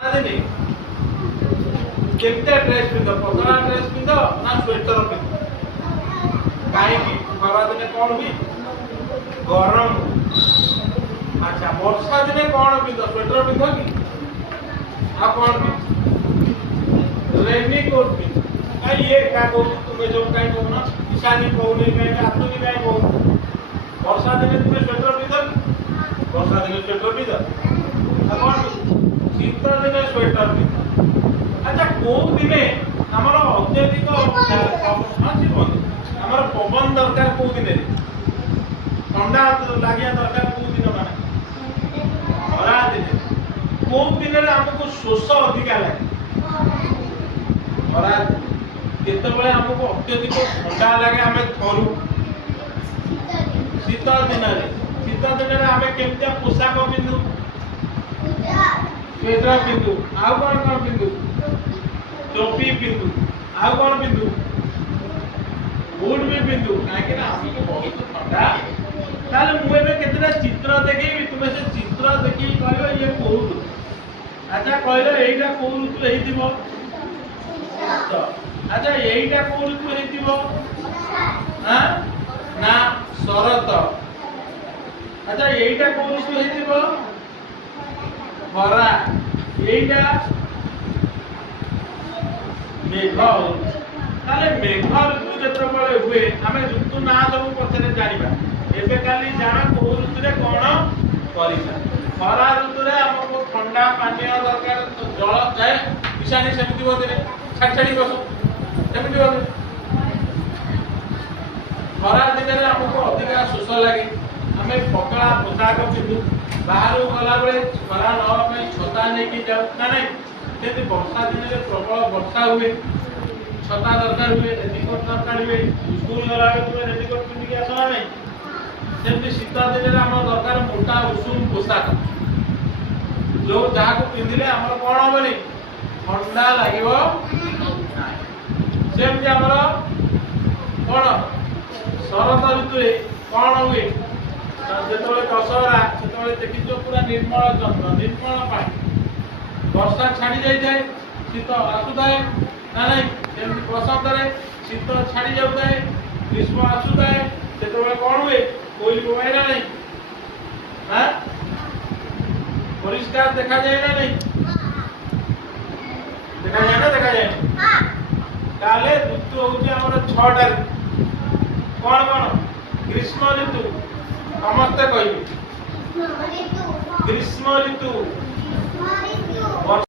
दिने केमते ड्रेस पिंद पतला ड्रेस पिंद ना स्वेटर पिंद काहे की खरा दिने कोन हुई गरम। अच्छा वर्षा दिने कोन पिंद स्वेटर पिंद की आ कोन पिंद रेनी कोट पिंद आ ये का को तुमे जो काई को ना ईशानी कोने में आतुनी काई को वर्षा दिने तुमे स्वेटर पिंद वर्षा दिने स्वेटर पिंद आ कोन शीत दिने स्वेटर पिंद। अच्छा को दिने हमर अत्यधिक हमर पवन दरकार को दिने ठंडा लागिया दरकार को दिन माने खरा दिने को दिन रे हमको शोष अधिका लागे खरा केते बेले हमको अत्यधिक ठंडा लागे हमें थरू शीत दिन रे हमें केमते पोशाक पिंदु स्वेटर पिंदु आउ कोन पिंदु टोपी पिंदु आउ कोन पिंदु बूट भी पिंदु काहे ना हमको बहुत ठंडा ताले मुए केतना चित्र देखी तुमे से चित्र देखी कहलो ये कोउ। अच्छा कहलो एइटा कोउ ऋतु हेतिबो तो अच्छा एइटा कोउ ऋतु हेतिबो हां ना शरत। अच्छा एइटा कोउ ऋतु हेतिबो खरा एइटा मेघ। ताले मेघ ऋतु जेत्र बळे हुए हमें ऋतु ना सब पछरे जानिबा एबे खाली जाना को ऋतु रे कोन करिसा। खरा ऋतु रे हमको ठंडा पानी दरकार जल जाए ईशानी सेमिति बदले छाछड़ी बसो सेमिति बदले। खरा दिन रे हमको अधिक शोष लागे हमें पकड़ा पोशाक पिंधु बाहर गला बेले खरा न में छता नै कि जाउ ना नै जेति वर्षा दिन रे प्रबल वर्षा हुए छता दरकार हुए रेनकोट दरकार हुए स्कूल गला बेले तुमे रेनकोट पिंधि के आसना नै सेमती शीत दिन रे हमर दरकार मोटा उषुम पोशाक जो जहा को पिंधिले हमर कोन होबनी ठंडा लागिवो नाही। सेमती हमर कोन शरत ऋतु रे कोन हुए जेतोले दशहरा सेतोले देखि जो पूरा निर्मल चंद्र निर्मल पानी वर्षा छाड़ी जाई जाए शीत आसुदाए ना नहीं सेमती बसंत रे शीत छाड़ी जाउताए ग्रीष्म आसुदाए सेतोले कोन हुए कोई मोबाइल नहीं हां परिष्कार देखा जाए ना नहीं देखा जाए ना हां ताले ऋतु होउची हमर 6टा कोन कोन ग्रीष्म ऋतु समस्त कहिबे ग्रीष्म ऋतु